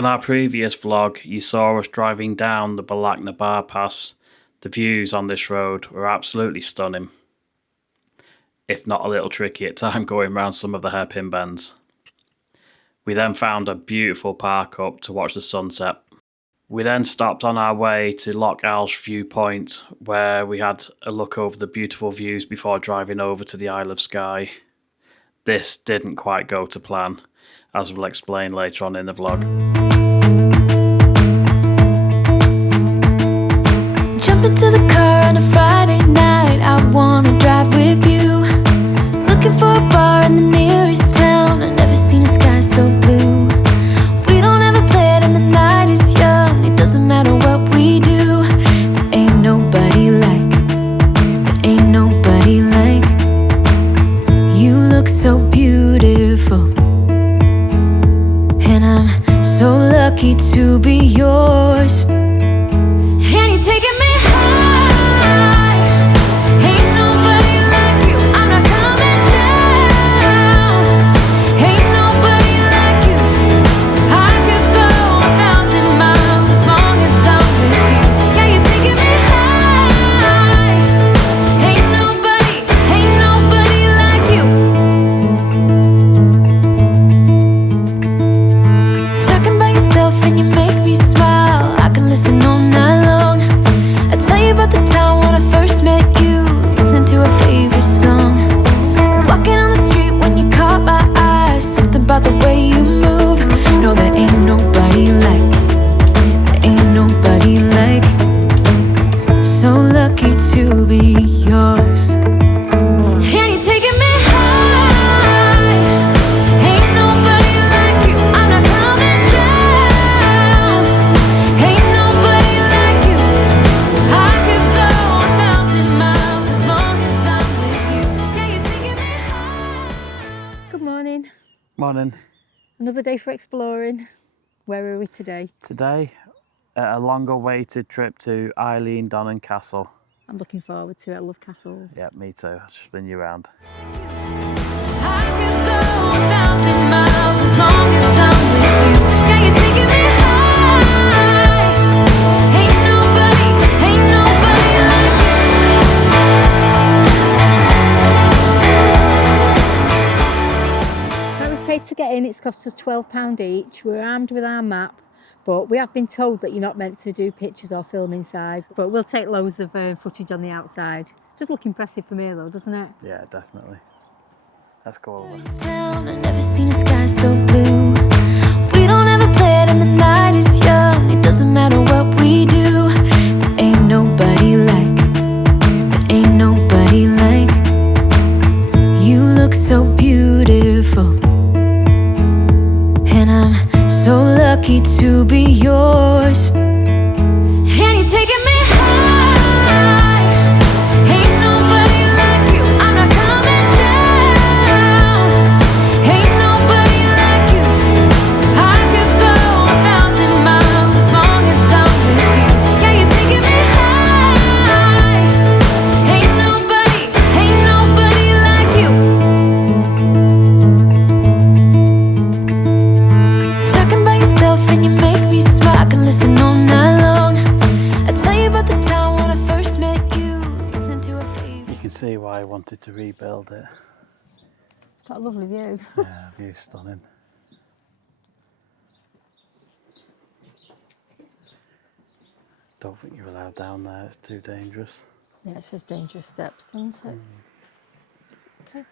On our previous vlog, you saw us driving down the Balakna Bar Pass. The views on this road were absolutely stunning, if not a little tricky at times going around some of the hairpin bends. We then found a beautiful park up to watch the sunset. We then stopped on our way to Loch Alsh viewpoint, where we had a look over the beautiful views before driving over to the Isle of Skye. This didn't quite go to plan, as we'll explain later on in the vlog. Jump into the car on a Friday night, I wanna drive with you. Looking for a bar in the nearest town, I've never seen a sky so blue. We don't ever play it and the night is young, it doesn't matter what we do. There ain't nobody like, there ain't nobody like. You look so beautiful, and I'm so lucky to be yours. And you're taking me high, ain't nobody like you, I'm not coming down. Ain't nobody like you, I could go 1,000 miles as long as I'm with you. Yeah, you're taking me high, ain't nobody like you. Talking about yourself and you make me smile, I can listen all night long. I tell you about the time when I first met you, listening to our favorite song. Walking on the street when you caught my eye, something about the way you move. No, there ain't nobody like, there ain't nobody like. So lucky to be yours. And you're taking me high, ain't nobody like you, I'm not coming down. Ain't nobody like you, I could go 1,000 miles as long as I'm with you. Yeah, you're taking me high. Good morning. Morning. Another day for exploring. Where are we today? Today, a long-awaited trip to Eilean Donan Castle. I'm looking forward to it. I love castles. Yeah, me too. I'll spin you around. I could go 1,000 miles as long as I'm with you. Yeah, you're taking me high. Ain't nobody like Right, we've paid to get in. It's cost us £12 each. We're armed with our map, but we have been told that you're not meant to do pictures or film inside. But we'll take loads of footage on the outside. Does look impressive from here though, doesn't it? Yeah, definitely. Let's go over. this town. I've never seen a sky so blue. We don't ever play it and the night is young, it doesn't matter what we do. There ain't nobody like, there ain't nobody like. You look so beautiful, and I'm so lucky to be yours. And you're taking me high, ain't nobody like you, I'm not coming down. Ain't nobody like you, I could go 1,000 miles as long as I'm with you. Yeah, you're taking me high, ain't nobody like you. Talking about yourself and you make me smile, I can listen all night long. I tell you about the time when I first met you, listen to our You favorite. can see why I wanted to rebuild it. Got a lovely view. Yeah, view's stunning. Don't think you're allowed down there, it's too dangerous. Yeah, it says dangerous steps, doesn't it? Okay.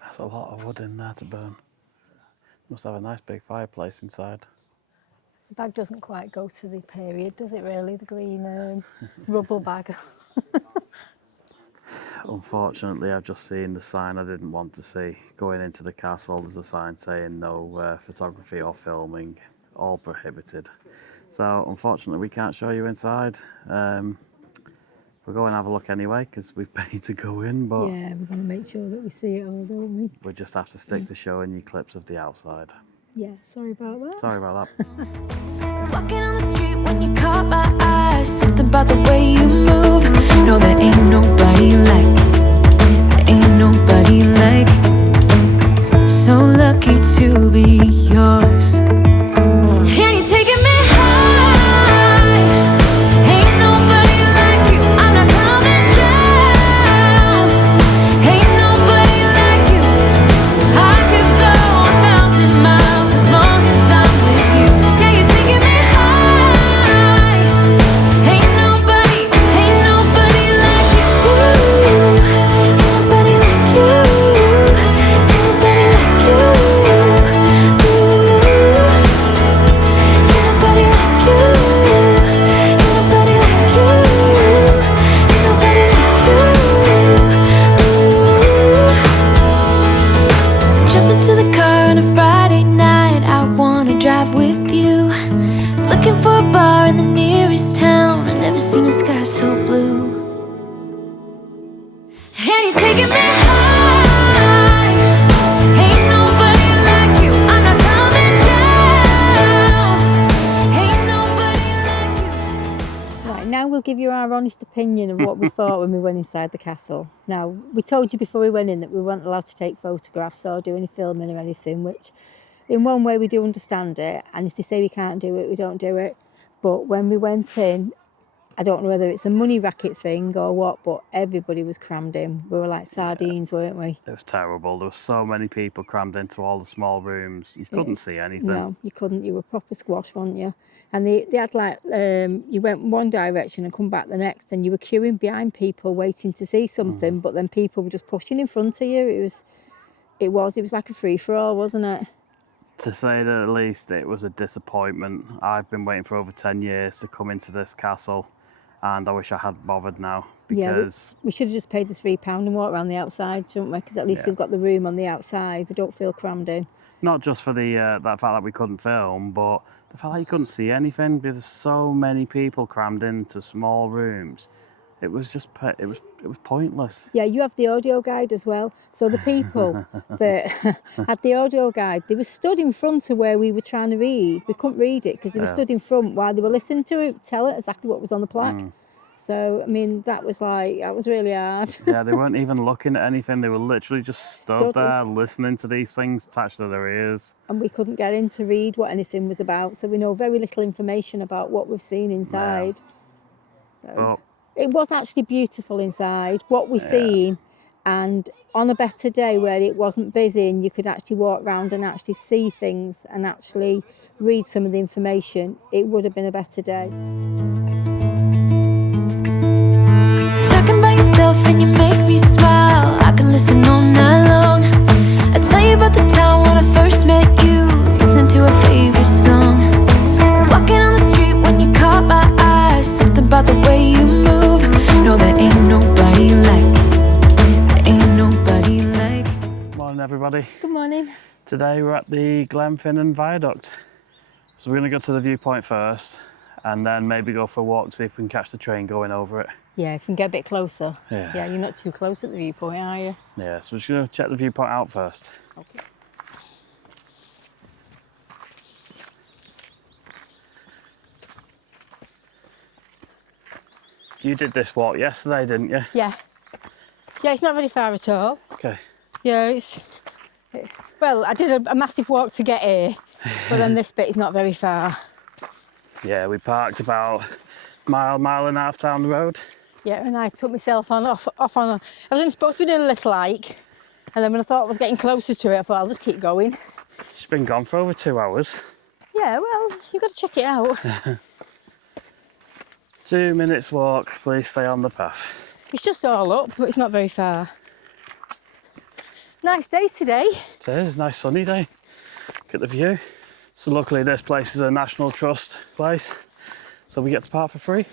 That's a lot of wood in there to burn. Must have a nice big fireplace inside. The bag doesn't quite go to the period, does it really? The green rubble bag. Unfortunately, I've just seen the sign I didn't want to see. Going into the castle, there's a sign saying no photography or filming, all prohibited. So unfortunately we can't show you inside. We'll go and have a look anyway because we've paid to go in, but Yeah, we're going to make sure that we see it all, don't we? we just have to stick to showing you clips of the outside. Yeah, sorry about that. Sorry about that. Walking on the street when you caught my eye. Something about the way you move. No, there ain't nobody like. There ain't nobody like. So lucky to be yours. And you're taking me high. Ain't nobody like you. I'm not coming down. Ain't nobody like you. I could go 1,000 miles as long as I'm with you. Yeah, you're taking me high. Ain't nobody like you. Ain't nobody like you. Ain't nobody like you. Ain't nobody like you. Ain't nobody like you. Ain't nobody like you. Jump into the car on a Friday night. I wanna drive with you. Looking for a bar in the nearest town. I've never seen a sky so blue. And you're taking me high. Ain't nobody like you. I'm not coming down. Ain't nobody like you. Right, now we'll give you our honest opinion of what we thought when we went inside the castle. Now, we told you before we went in that we weren't allowed to take photographs or do any filming or anything, which in one way we do understand it, and if they say we can't do it, we don't do it. But when we went in, I don't know whether it's a money racket thing or what, but everybody was crammed in. We were like sardines, weren't we? It was terrible. There were so many people crammed into all the small rooms. You couldn't see anything. No, you couldn't. You were proper squash, weren't you? And they had like, you went one direction and come back the next, and you were queuing behind people waiting to see something, but then people were just pushing in front of you. It was like a free-for-all, wasn't it? To say the least, it was a disappointment. I've been waiting for over 10 years to come into this castle, and I wish I hadn't bothered now because we should have just paid the £3 and walked around the outside, shouldn't we? Because at least we've got the room on the outside. We don't feel crammed in. not just for the that fact that we couldn't film, but the fact that you couldn't see anything because there's so many people crammed into small rooms. It was just it was pointless. Yeah, you have the audio guide as well. So the people that had the audio guide, they were stood in front of where we were trying to read. We couldn't read it because they were stood in front while they were listening to it, tell it exactly what was on the plaque. So, I mean, that was really hard. Yeah, they weren't even looking at anything. They were literally just stood there listening to these things attached to their ears. And we couldn't get in to read what anything was about. So we know very little information about what we've seen inside. Yeah. So it was actually beautiful inside, what we've seen. And on a better day where it wasn't busy and you could actually walk around and actually see things and actually read some of the information, it would have been a better day. Talking by yourself and you make me smile. I can listen all night long. I tell you about the time when I first met you, listening to a favorite song. Walking on the street when you caught my eye. Something about the way you move. No, there ain't nobody like. There ain't nobody like. Morning, everybody. Good morning. Today we're at the Glenfinnan Viaduct. So we're going to go to the viewpoint first and then maybe go for a walk, see if we can catch the train going over it. Yeah, if we can get a bit closer. Yeah, you're not too close at the viewpoint, are you? Yeah, so we're just going to check the viewpoint out first. Okay. You did this walk yesterday, didn't you? Yeah. Yeah, it's not very far at all. Okay. Yeah, well, I did a massive walk to get here, but then this bit is not very far. Yeah, we parked about mile and a half down the road. Yeah, and I took myself off on I was only supposed to be doing a little hike, and then when I thought I was getting closer to it, I thought I'll just keep going. She's been gone for over 2 hours. Yeah, well, you've got to check it out. 2 minutes walk, please stay on the path. It's just all up, but it's not very far. Nice day today. It is a nice sunny day. Look at the view. So luckily this place is a National Trust place, so we get to park for free.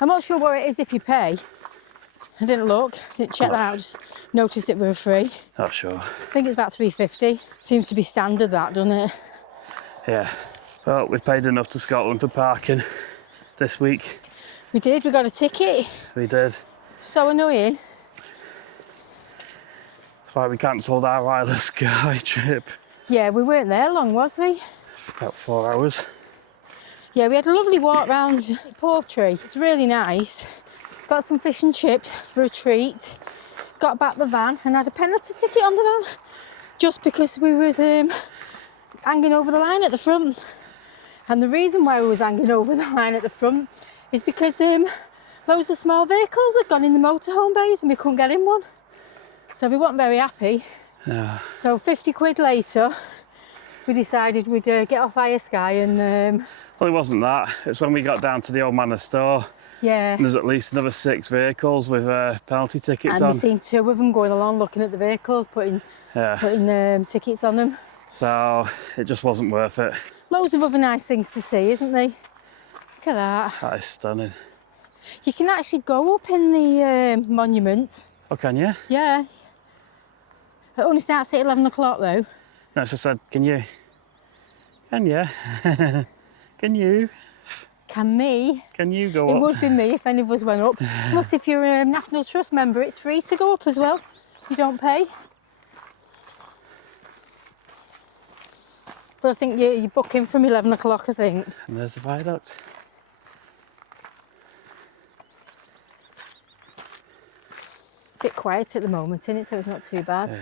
I'm not sure what it is if you pay. I didn't look, didn't check that out, just noticed it were free. Not sure. I think it's about £3.50. Seems to be standard that, doesn't it? Yeah. But we've paid enough to Scotland for parking this week. We did, we got a ticket. We did. So annoying. That's why we cancelled our Isle of Skye trip. Yeah, we weren't there long, was we? About 4 hours. Yeah, we had a lovely walk round Portree. It's really nice. Got some fish and chips for a treat. Got back the van and had a penalty ticket on the van. Just because we was hanging over the line at the front. And the reason why we was hanging over the line at the front is because loads of small vehicles had gone in the motorhome bays and we couldn't get in one. So we weren't very happy. Yeah. So 50 quid later, we decided we'd get off Isle of Skye and... Well, it wasn't that. It's when we got down to the old manor store. yeah. And there's at least another 6 vehicles with penalty tickets And on. we seen 2 of them going along looking at the vehicles, putting tickets on them. So it just wasn't worth it. Loads of other nice things to see, isn't there? Look at that. That is stunning. You can actually go up in the monument. Oh, can you? Yeah. It only starts at 11 o'clock though. No, so I said, can you? Can you? Can you? Can me? Can you go It up? would be me if any of us went up. Plus, if you're a National Trust member, it's free to go up as well. You don't pay. But I think you book in from 11 o'clock, I think. And there's the viaduct. Bit quiet at the moment, isn't it? So it's not too bad. Yeah.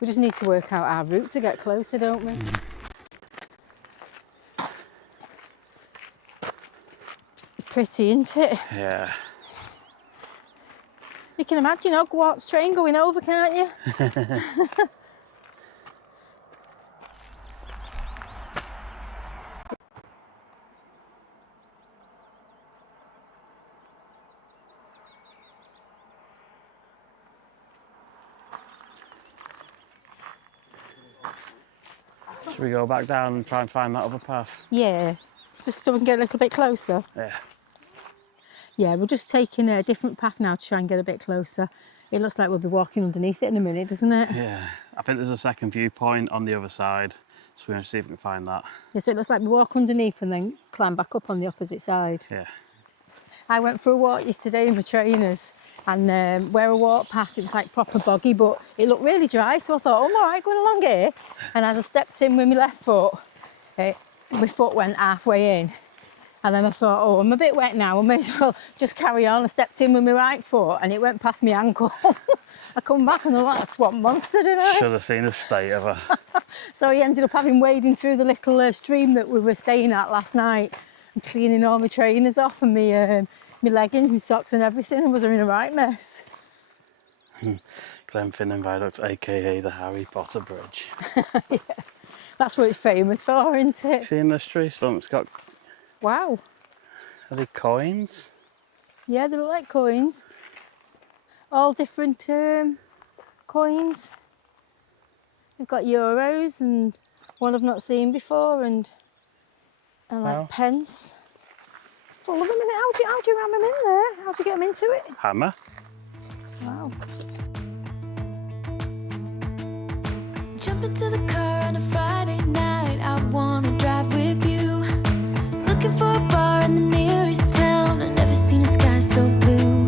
We just need to work out our route to get closer, don't we? Pretty, isn't it? Yeah. You can imagine Hogwarts train going over, can't you? Should we go back down and try and find that other path? Yeah, just so we can get a little bit closer. Yeah. Yeah, we're just taking a different path now to try and get a bit closer. It looks like we'll be walking underneath it in a minute, doesn't it? Yeah. I think there's a second viewpoint on the other side. So we're going to see if we can find that. Yeah, so it looks like we walk underneath and then climb back up on the opposite side. Yeah. I went for a walk yesterday in my trainers and where I walked past it was like proper boggy, but it looked really dry, so I thought, oh, I'm all right going along here. And as I stepped in with my left foot, my foot went halfway in. And then I thought, oh, I'm a bit wet now, I may as well just carry on. I stepped in with my right foot and it went past my ankle. I come back and I'm like a swamp monster, didn't I? Should have seen the state of her. So I ended up having wading through the little stream that we were staying at last night and cleaning all my trainers off and my leggings, my socks and everything. I was in a right mess. Glenfinnan Viaduct, aka the Harry Potter Bridge. Yeah. That's what it's famous for, isn't it? Seeing this tree stump, it's got, Wow. are they coins? Yeah, they look like coins. All different coins. We've got euros and one I've not seen before and like Wow. pence. Full of them in it. How'd you ram them in there? How'd you get them into it? Hammer. Wow. Jump into the car on a Friday night. I wanna drive with you. Looking for a bar in the nearest town. I've never seen a sky so blue.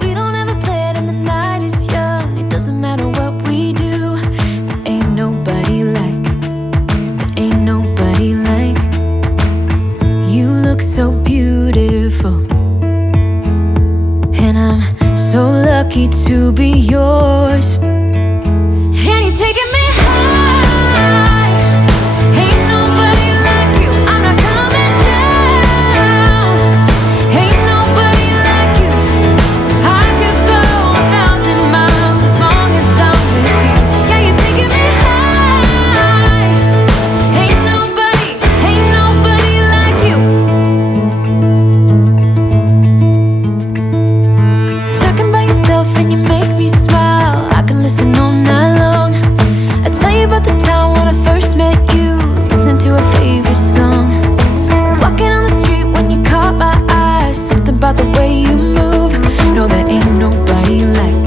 We don't ever play it and the night is young. It doesn't matter what we do. There ain't nobody like. There ain't nobody like. You look so beautiful. And I'm so lucky to be yours. And you're taking me high. Ain't nobody like you. I'm not coming down. Ain't nobody like you. I could go 1,000 miles as long as I'm with you. Yeah, you're taking me high. Ain't nobody like you. Talking by yourself and you make me smile. I can listen all night long. I tell you about the time when I first met you, listening to our favorite song. Walking on the street when you caught my eye. Something about the way you move. No, there ain't nobody like.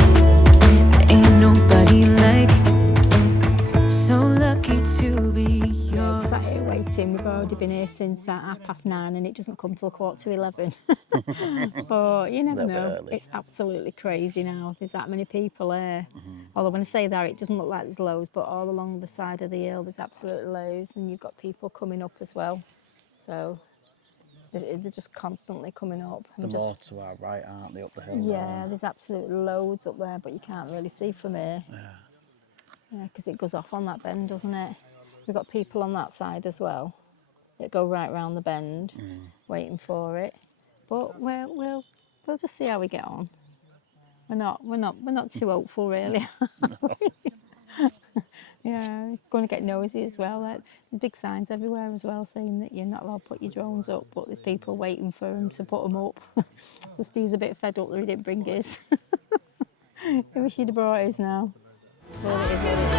There ain't nobody like. So lucky to be yours. Sat here waiting. We've already been been here since 9:30 and it doesn't come till 11:15. But you never know. Early. It's absolutely crazy now. There's that many people here. Although when I say that, it doesn't look like there's loads, but all along the side of the hill, there's absolutely loads, and you've got people coming up as well. So they're just constantly coming up. The more to our right, aren't they, up the hill? Yeah, there's absolutely loads up there, but you can't really see from here. Yeah, because it goes off on that bend, doesn't it? We've got people on that side as well that go right round the bend, waiting for it. But we'll just see how we get on. We're not too hopeful, really. Yeah, going to get nosy as well. There's big signs everywhere as well saying that you're not allowed to put your drones up, but there's people waiting for them to put them up. So Steve's a bit fed up that he didn't bring his. I wish he'd have brought his now. Well, it is what it is.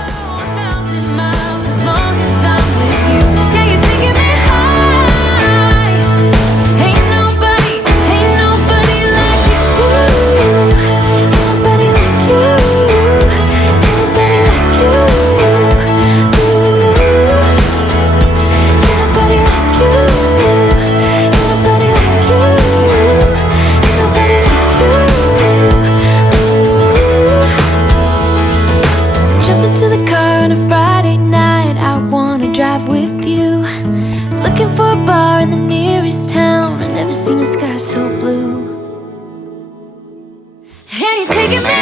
As long as I'm with you, yeah, you're taking me high. Ain't nobody like you. Ain't nobody like you. Ain't nobody like you. Ain't nobody like you. Ain't nobody like you. Ain't nobody like you. Jump into the car on a Friday night. I wanna drive with you. Looking for a bar in the nearest town. I've never seen a sky so blue. And you're taking me